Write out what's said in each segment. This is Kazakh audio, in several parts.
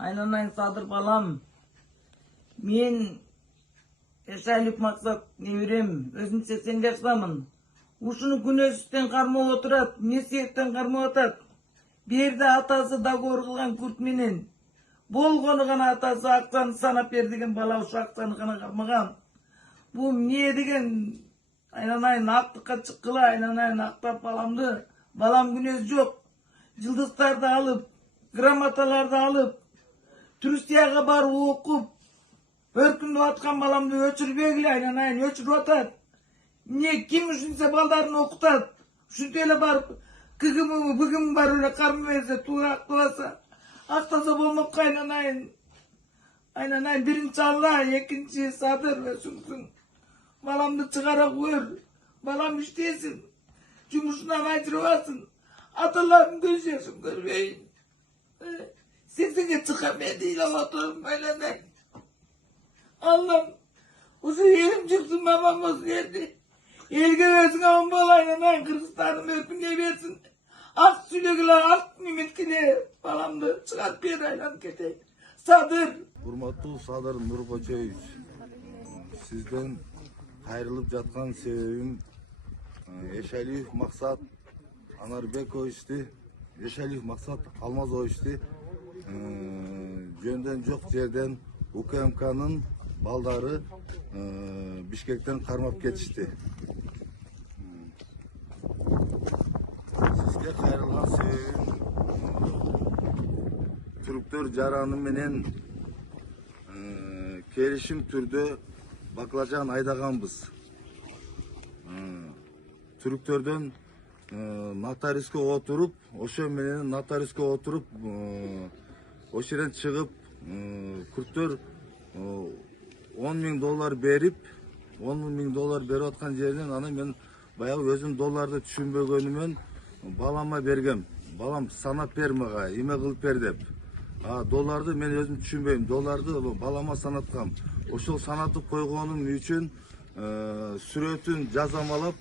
Aylanayın Sadır balam. Men Eşaylık maksat nevirem. Özüm 80 yaşlamın. Uşunu güneşten karma oturat. Nesiyetten karma otat. Bir yerde atası da korkulgan kurt menen. Bol konugan atası aksanı sanap berdigen bala uşu aksanı kana karmagan. Bu niye degen aylanayın aktıkka çıkkıla aylanayın aktap balamdı. Balam güneş yok. Yıldızlar da alıp, gramatalar da alıp, Türkiye'ye bar okup, örkünde atkan balamdı öçürbeğiyle aylanayın öçürüp atat. Niye kim düşünse baldarını okutat. Şüntele bar, kıgımı bıgımı bar öyle karmı verse, tuğasa. Aktasa bolmak aylanayın. Aylanayın birinci Allah, ikinci Sadır ve Süngsün. Balamdı çıkara koyur. Balam iştesin. Cumhursundan ayrılmasın. Atalarım göz yaşım görmeyin. Sesine çıkamadıyla oturum böyle de. Allah'ım. Uzun yerim çıksın babam olsun yerdi. Elge versin ama balayla Kırgızistan'ın öpünde versin. Ak sülügüler, ak nimetkiler. Balamdı çıkart bir aylan kete. Sadır. Урматтуу Садыр Нуркочоевич, сизден кайрылып жаткан себебим Эшалиев Максат Анарбековичти, Эшалиев Максат Алмазовичти жөндөн жок жерден УКМКнын балдары Бишкектен кармап кетишти. Сизге кайрылган себебим түрктөр жараны менен келишим түрдө баклажан айдаганбыз. Түрктөрдөн нотариуско отуруп, ошо менен нотариуско отуруп, ошол жерден чыгып, күрттөр $10.000 берип, $10.000 берип аткан жеринен аны мен баягы өзүм долларды түшүнбөгөнүмөн балама бергем. Балам санап бер мага, эме кылып бер деп. Долларды мен өзüm түшүнбөйм. Долларды балама санаткам. Ошол санатып койгонум үчүн сүрөтүн жазамалап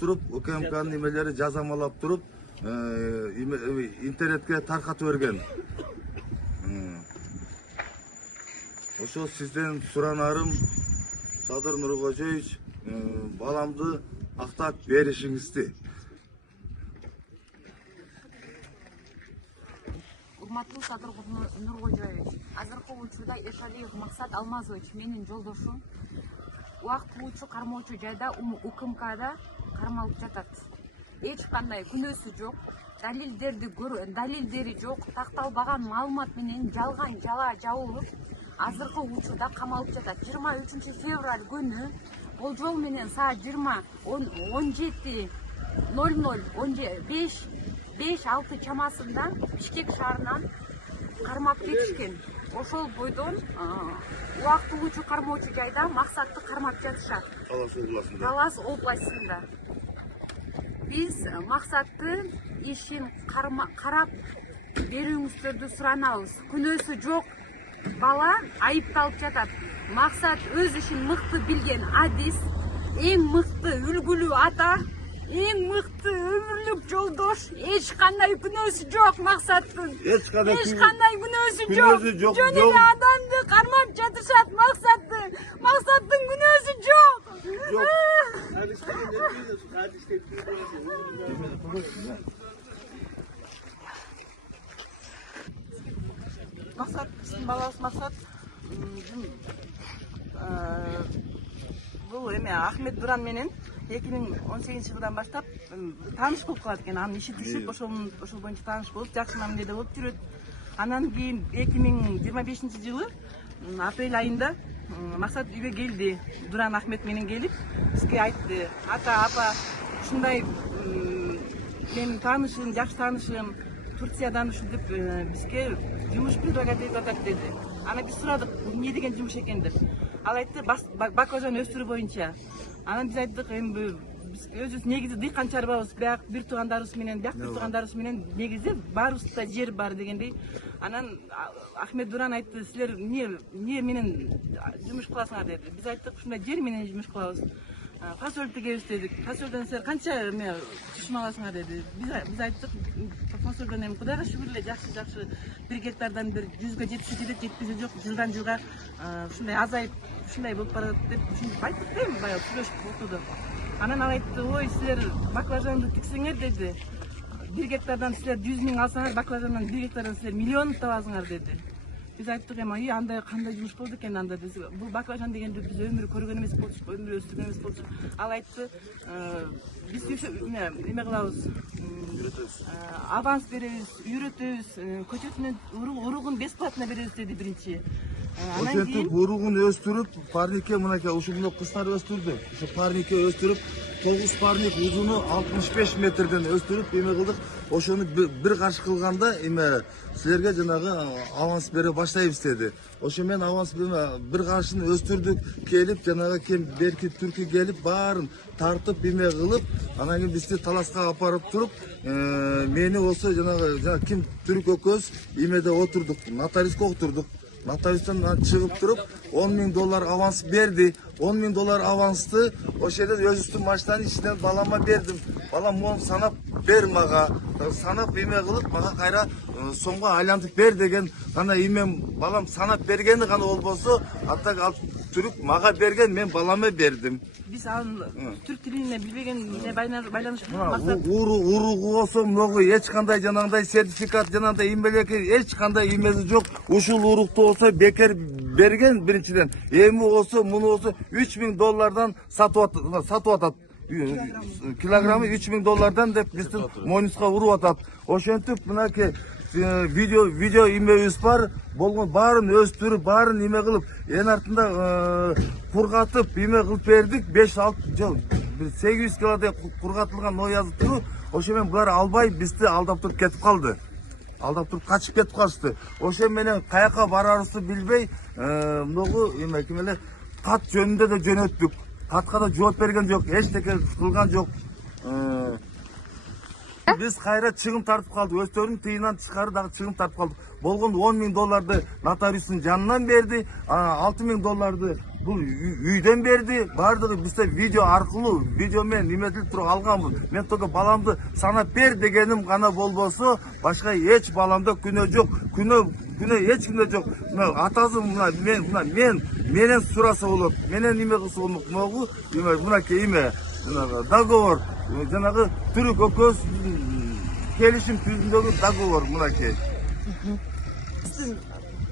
туруп, УКМКнын эмелери жазамалап туруп, интернетке таркатып берген. Ошол сизден суранарым, Садыр Нуркочоевич, баламды актап беришиңизди. Урматтуу Садыр Нуркочоевич, азыркы учурда Эшалиев Максат Алмазович менин жолдошум убактылуучу кармоочу жайда УКМКда кармалып жатат. Эч кандай күнөөсү жок, далилдери жок, такталбаган маалымат менен жалган жала жабылып, азыркы учурда камалып жатат. 23 февраль күнү болжол менен саат 17:00 5-6 чамасында Бишкек шаарынан кармап кетишкен. Ошол бойдон убактылуучу кармоочу жайда Максатты кармап жатышат. Талас областында. Биз Максатты ишин карап берүүңүздөрдү суранабыз. Күнөөсү жок бала айыпталып жатат. Максат өз ишин мыкты билген адис, эң мыкты үлгүлүү ата, эң мыкты өмүрлүк жолдош. Эч кандай күнөөсү жок Максаттын. Эч кандай күнөөсү жок. Жөн эле адамды кармап жатышат Максаттын. Максаттын күнөөсү жок. Максат, биздин балабыз Максат. Бул эме Ахмет Дуран менен 2018-жылдан баштап тааныш болуп калат экен. Анын иши түшүп, ошол боюнча тааныш болуп, жакшы мамиледе болуп жүрөт. Анан кийин 2025-жылы апрель айында Максат үйгө келди. Дуран Ахмет менен келип, бизге айтты: "Ата, апа, ушундай менин таанышым, жакшы таанышым Турциядан ушинтип бизге жумуш предлагать атат" деди. Аны биз сурадык, эмне деген жумуш экен деп. Ал айтты: "Баклажан өстүрүү боюнча." Анан биз айттык: "Эми биз өзүбүз негизи дыйкан чарбабыз, бияк бир туугандарыбыз менен, бияк бир туугандарыбыз менен негизи баарыбызда жер бар" дегендей. Анан Ахмет Дуран айтты: "Силер эмне менен жумуш кыласыңар" деди. Биз айттык: "Ушундай жер менен жумуш кылабыз." Касөл тигебиз дедик. Касөлдөн силер канча эме түшүн аласыңар деди. Биз айттык, Касөлдөн эми Кудайга шүгүр эле жакшы 1 гектардан бир 100га жетиши кетет, жетпеси жок. Жылдан жылга ушундай азайып, ушундай болуп барат деп ушинтип айттык да эми баягы сүйлөшүп отурдук. Анан ал айтты, ой силер баклажанды тиксеңер деди. 1 гектардан силер 100 миң алсаңар, баклажандан 1 гектардан силер миллион табасыңар деди. Биз айттык эми, андай кандай жумуш болду экен анда биз. Бул баклажан дегенди биз өмүрү көргөн эмес болчук, өмүрү өстүргөн эмес болчук. Ал айтты, биз эме кылабыз, аванс беребиз, үйрөтөбүз, көчөтүнүн уругун бесплатно беребиз деди биринчи. Ошентип уругун өстүрүп, парнике мынакей ушундай кыздар өстүрдү. Ушу парнике өстүрүп, 9 парник узуну 65 метрден өстүрүп эме кылдык. Ошону бир карш кылганда эме силерге жанагы аванс бере баштайбыз деди. Ошо мен аванс бир каршын өстүрдүк, келип жанагы кем берки түркү келип баарын тартып эме кылып, анан кийин бизди таласка алып барып туруп, мени болсо жанагы ким түрк экөөбүз эмеде отурдук, нотариуска отурдук. Нотариустан чыгып туруп, 10 миң доллар аванс берди. 10 миң доллар авансты ошол жерден өзүбүздүн машинанын ичинен балама бердим. Балам мону санап бер мага. Санап эме кылып, мага кайра сомго айлантып бер деген гана эмем балам санап бергени гана болбосо, аттак ал түрк мага берген, мен балама бердим. Биз аны түрк тилине билбегенге байланыш Уругу болсо могу эч кандай жанагындай сертификат жанагындай эмелеки эч кандай эмеси жок. Ушул урукту болсо бекер берген биринчиден. Эми болсо муну болсо 3 миң доллардан сатып атат. Килограммы 3 миң доллардан деп биздин мойнубузга уруп атат. Ошентип мынакей видео эмебиз бар, болгон баарын өстүрүп, баарын эме кылып, эң артында кургатып эме кылып бердик. 5-6 жыл 800 килодай кургатылган ой жазып туруп, ошо менен булар албай бизди алдап туруп кетип калды. Алдап туруп качып кетип калышты. Ошо менен каяка барарыбызды билбей, могу эме эле кат жөнүндө да жөнөттүк. Катка да жооп берген жок, эчтеке кылган жок. Биз кайра чыгым тартып калдык. Өздөрүнүн тыйынан тышкары дагы чыгым тартып калдык. Болгон 10 миң долларды нотариустун жанынан берди, 6 миң долларды бул үйдөн берди. Бардыгы бизде видео аркылуу, видео менен эметилип туруп алганбыз. Мен только баламды санап бер дегеним гана болбосо, башка эч баламда күнөө жок. Күнөө эч кимде жок. Атасы менен сураса болот. Менен эме кылса болмок. Могу мынакей эме договор, жанагы түрк экөөбүз келишим түзүндөгү договор мынакей.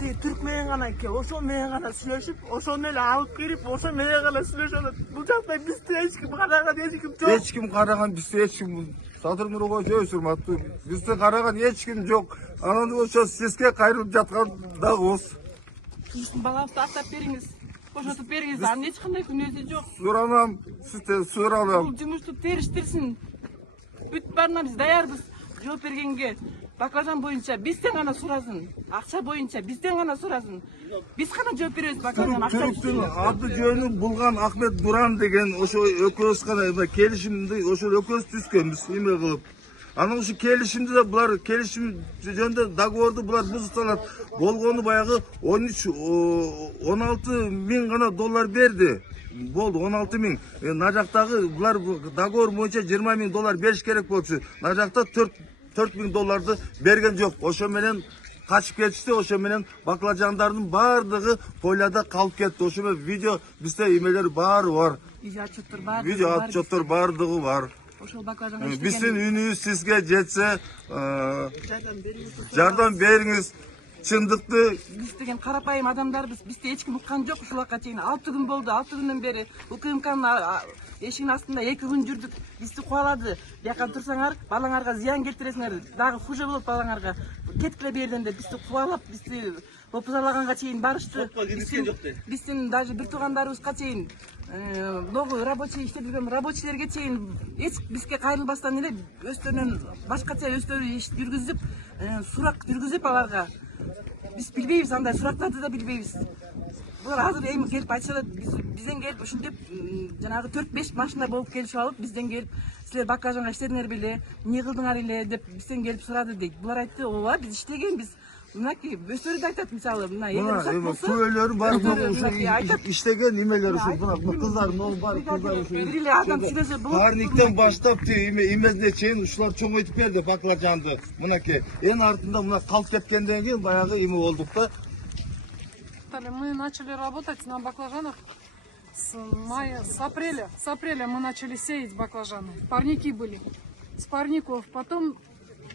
Түрк менен гана ошол менен гана сүйлөшүп, ошону эле алып келип, ошол менен гана сүйлөшөт. Бул жакта бизди эч ким караган, эч ким жок. Эч ким караган, бизди эч ким Садыр Нургожоев урматтуу. Бизди караган эч ким жок. Анан ошо сизге кайрылып жаткан дагыбыз. Биздин балабызды аттап бериңиз. Ошотуп бериңиз, анын эч кандай күнөөсү жок. Суранам, сизден суранам. Бул жумушту териштирсин. Бүт баарына биз даярбыз жооп бергенге. Баклажан боюнча бизден гана сурасын. Акча боюнча бизден гана сурасын. Биз гана жооп беребиз баклажан акча. Түрктүн аты жөнү Булган Ахмет Буран деген ошо экөөбүз гана келишимди ошо экөөбүз түзгөнбүз эме кылып. Анан ушу келишимди да булар келишим жөнүндө договорду булар бузуп болгону баягы 16 миң гана доллар берди. Болду 16 миң. На жактагы булар договор боюнча 20 миң доллар бериш керек болчу. На жакта 4 миң долларды берген жок. Ошо менен качып кетишти. Ошо менен баклажандардын баардыгы поляда калып кетти. Ошо менен видео бизде эмелер баары бар. Видео отчеттор баардыгы бар. Ошол баклажан Биздин үнүбүз сизге жетсе, жардам бериңиз. Чындыкты биз деген карапайым адамдарбыз. Бизди эч ким уккан жок ушулга чейин. 6 күн болду. 6 күндөн бери УКМКнын эшигинин астында 2 күн жүрдүк. Бизди кубалады. Бияка турсаңар, балаңарга зыян келтиресиңер. Дагы хуже болот балаңарга. Кеткиле берден деп бизди кубалап, бизди опузалаганга чейин барышты. Биздин даже бир туугандарыбызга чейин много рабочий иштеп жүргөн рабочийлерге чейин эч бизге кайрылбастан эле өздөрүнөн башкача өздөрү иш жүргүзүп, сурак жүргүзүп аларга. Биз билбейбиз, андай сурактарды да билбейбиз. Булар азыр эми келип айтышат, бизден келип ушинтип жанагы 4-5 машина болуп келишип алып, бизден келип силер баклажанга иштедиңер беле, эмне кылдыңар эле деп бизден келип сурады дейт. Булар айтты, ооба биз иштегенбиз. мынакей өсөрү да айтат мисалы мына эгер Мына ушак болсо көйлөрү бар өздөрү ушу мынакей айтат. иштеген эмелер ушу мына кыздардын бар кыздар ушу Бир эле адам сүйлөсө болот. парниктен баштап эмесине чейин ушулар чоңойтуп берди баклажанды. Мынакей эң артында мына калып кеткенден кийин баягы эме болдук да. Мы начали работать на баклажанах с мая, с апреля. С апреля мы начали сеять баклажаны. Парники были. С парников. Потом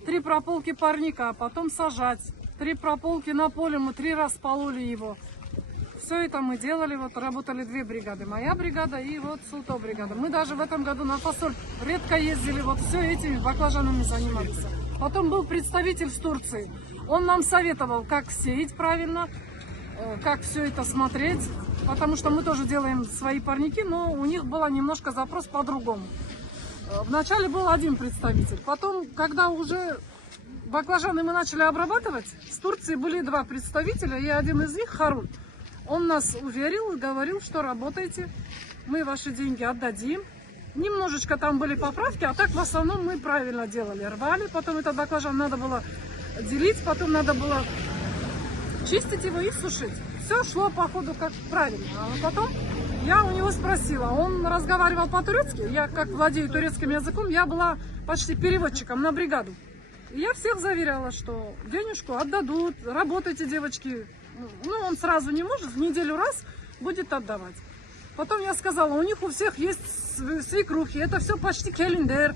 3 прополки парника, потом сажать. 3 прополки на поле, мы 3 раз пололи его. Все это мы делали, вот работали 2 бригады. Моя бригада и вот Султо бригада. Мы даже в этом году на фасоль редко ездили, вот все этими баклажанами занимались. Потом был представитель с Турции. Он нам советовал, как сеять правильно, как все это смотреть, потому что мы тоже делаем свои парники, но у них был немножко запрос по-другому. Вначале был один представитель, потом, когда уже баклажаны мы начали обрабатывать, с Турции были 2 представителя, и один из них, Харун, он нас уверил и говорил, что работайте, мы ваши деньги отдадим. Немножечко там были поправки, а так в основном мы правильно делали. Рвали, потом этот баклажан надо было делить, потом надо было чистить его и сушить. Все шло по ходу как правильно. А потом я у него спросила, он разговаривал по-турецки, я как владею турецким языком, я была почти переводчиком на бригаду. И я всех заверяла, что денежку отдадут, работайте, девочки. Ну, он сразу не может, в неделю раз будет отдавать. Потом я сказала, у них у всех есть свекрухи, это все почти календарь,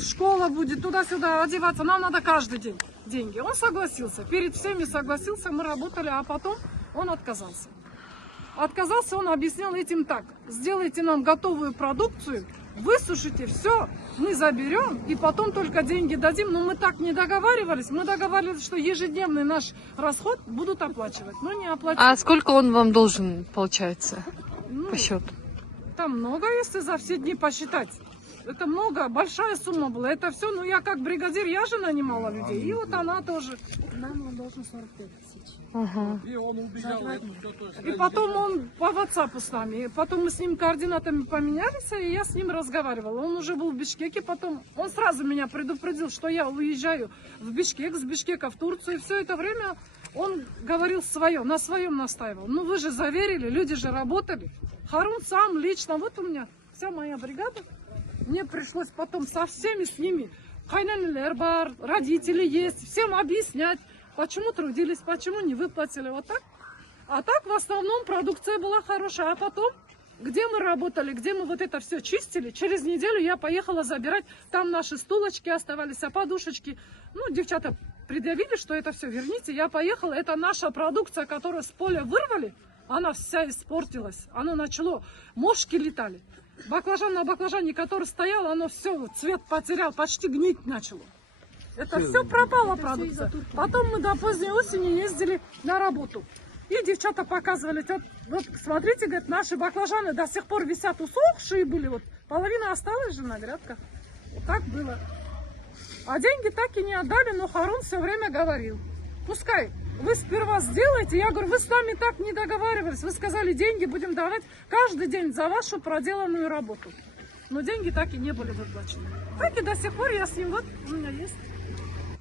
школа будет, туда-сюда одеваться, нам надо каждый день деньги. Он согласился, перед всеми согласился, мы работали, а потом он отказался. Отказался, он объяснял этим так: сделайте нам готовую продукцию, высушите все, мы заберем и потом только деньги дадим. Но мы так не договаривались, мы договаривались, что ежедневный наш расход будут оплачивать, но не оплатили. А сколько он вам должен, получается, по счету? Там много, если за все дни посчитать. Это много, большая сумма была. Это все, ну я как бригадир, я же нанимала людей. И вот она тоже. Нам он должен 45 тысяч. Ага. И потом он по WhatsApp с нами. И потом мы с ним координатами поменялись, и я с ним разговаривала. Он уже был в Бишкеке, потом он сразу меня предупредил, что я уезжаю в Бишкек, с Бишкека в Турцию. И все это время он говорил свое, на своем настаивал. Ну вы же заверили, люди же работали. Харун сам лично, вот у меня вся моя бригада. Мне пришлось потом со всеми с ними, бар, родители есть, всем объяснять, почему трудились, почему не выплатили, вот так. А так в основном продукция была хорошая. А потом, где мы работали, где мы вот это все чистили, через неделю я поехала забирать, там наши стулочки оставались, а подушечки. Ну, девчата предъявили, что это все верните. Я поехала, это наша продукция, которую с поля вырвали, она вся испортилась, оно начало, мошки летали. Баклажан на баклажане, который стоял, оно все, цвет потерял, почти гнить начало. Это все пропала продукция. Потом мы до поздней осени ездили на работу. И девчата показывали, вот смотрите, говорят, наши баклажаны до сих пор висят, усохшие были, вот половина осталась же на грядках. Вот так было. А деньги так и не отдали, но Харун все время говорил, пускай вы сперва сделаете. Я говорю, вы с нами так не договаривались. Вы сказали, деньги будем давать каждый день за вашу проделанную работу. Но деньги так и не были выплачены. Так и до сих пор я с ним, вот у меня есть.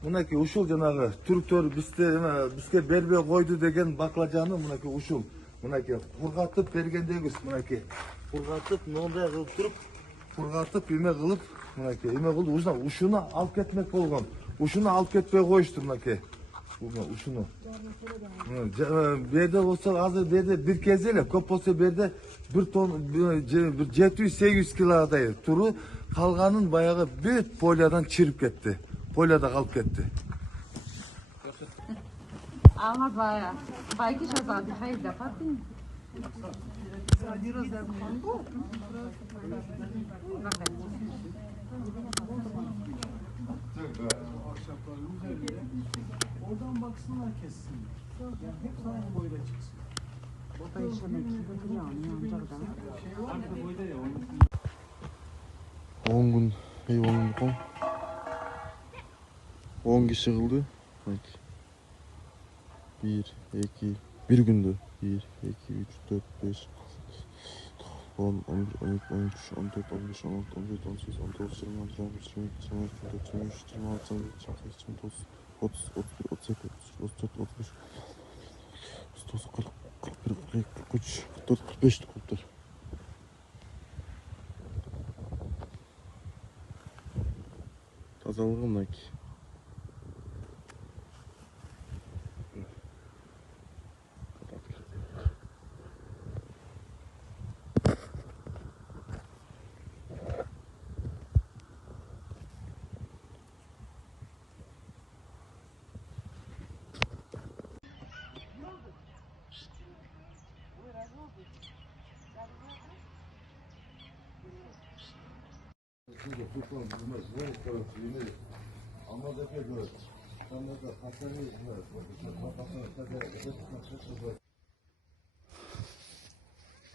Мынакей ушул жанагы түрктөр бизге бербей койду деген баклажаны мынакей ушул. Мынакей кургатып бергендегиз мынакей. Кургатып мындай кылып туруп, кургатып эме кылып, мынакей эме кылып ушуну алып кетмек болгон. Ушуну алып кетпей коюшту мынакей. Ушуну. Берде болсо азыр берде бир кез эле, көп болсо берде 1 тонн 700-800 килодай туру, калганын баягы бүт полядан чирип кетти. Поляда калып кетти. Ама байки жазады, хайда патын. Oradan baksınlar kessin. Yani hep aynı boyda çıksın. Он күн хайвандыком 10 киши кылды. 1, 2, bir күндө 1, 2, 3, 4, 5, 10, 11, 12, 13, 14, 15, 16, 17, 18, 19, 20, 21, 22, 23, 24, 25, 26, 27, 28, 29, 30. 30, 31, 32, 33, 34, 35, 39, 40, 41, 42, 43, 44, 45 koptar. Тазалығы мынакей.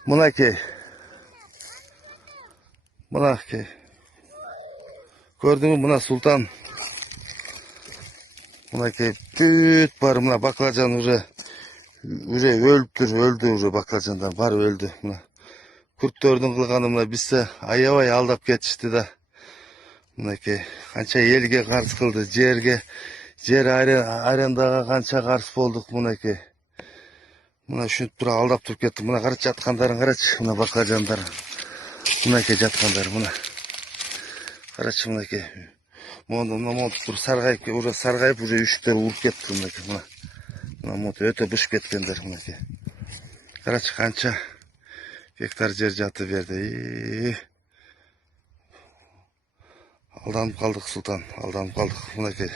Mınaki. Mınaki. Gördün mü buna sultan? Mınaki büyük var buna baklacan öldü уже baklacandan var öldü buna. Kurttördün kılganımla bizse ayavay aldap geçişti da. Mınaki kança elge karşı kıldı, jer arendaga kança karşı bolduk mınaki. Mına şunu tura aldap turup kettim. Mına karaç jatkandarın karaç. Mına baklajanдар. Mınaki jatkanдар mına. Karaç mınaki. Mona tur sargayıp уже üçtөр urup ketти mınaki mına. Mına öte bışıp ketkendir mınaki. Karaç kança hektar jer жаты berdi. Aldanıp kaldık sultan. Aldanıp kaldık mınaki.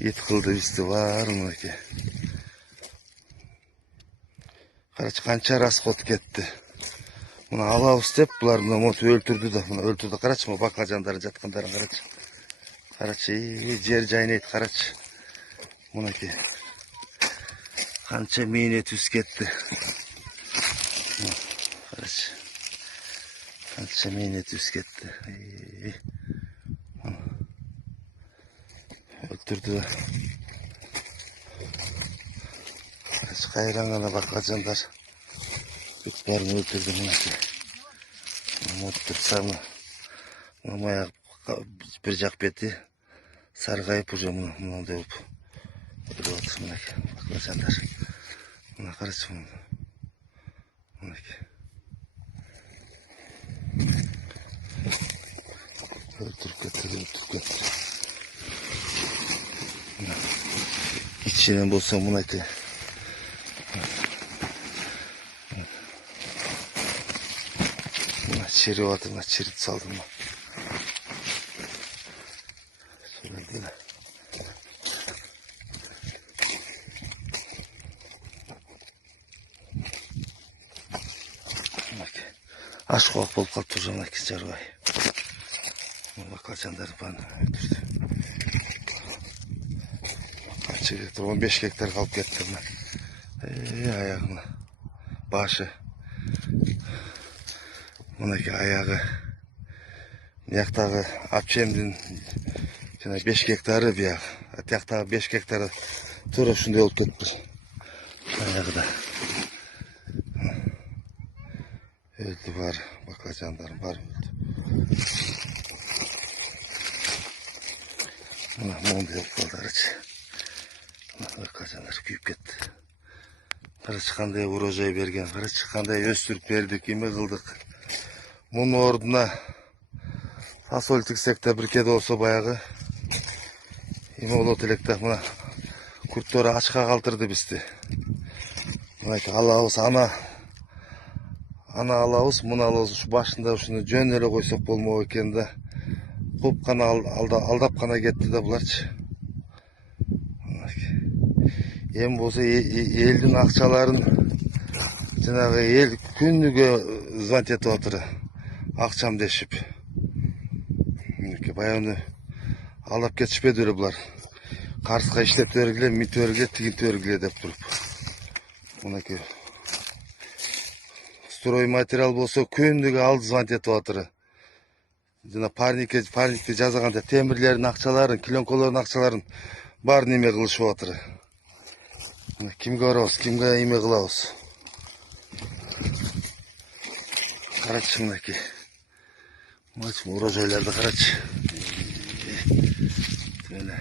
Ет kıldı bizdi var mınaki. Karaç kança rasход ketdi. Mına alabыз деп bular mına öldürdü da. Mına öldürdü. Karaç mı baklajanдар жаткандарын karaç. Karaç jer жайнайт karaç. Mınaki. Kança mine tüs ketdi. Karaç. Kança mine tüs ketdi. Öldürdü da. Kayrangana baklajanдар. Bарын öldürdü mınaki. Mottup sarma. Maya bir jak beti sargayıp уже mına deyip. Öldürdü mınaki baklajanдар. Mına karaç mına. Mınaki. Öldürüp getir. İçine bolsa mınaki. Çeri vardı mı? Çerit saldım mı? Şöyle değil mi? Aşk olup kalıp duracağım da ki Carvay. Baklajanlar bana öldürdü. Kaç hektar? 15 hektar kalıp gettim ben. Ayağına. Başı. Mınaki ayağı. Yaktағы апчемдин 5 гектары бияк. Тияктагы 5 гектары туура ушундай болуп кетти. Аягы да. Öldü var. Baklajandarım var öldü. Mına monday olup kaldı araç. Baklajanlar kүйүп ketти. Karaç kanday urojay bergen. Karaç kanday östürüp berdik. Эме кылдык. Bunun orduna fasol tiksek de bir kedi olsa bayağı yine olu tilekte buna kurtları açığa kaldırdı bizdi. Buna alağız ana alağız bunu alağız şu başında şunu jönele koysak bolmok eken de kop kana aldap kana gitti de bularçı. Em bolsa eldin akçaların janağı el күнүгө звонить этип отурду. Акчам дешип. Баягы алып кетишпеди эле булар. Карызга иштеп бергиле, мит бергиле, тигинтип бергиле деп туруп. Мынакей. Строй материал болсо күндүгө алды звонить этип отурду. Жана парникти жазганда темирлердин акчаларын, кленколордун акчаларын баарын эме кылышып отурду. Кимге барабыз, кимге эме кылабыз? Karaç mınaki. Maç mı urojaylarda karaç. Böyle.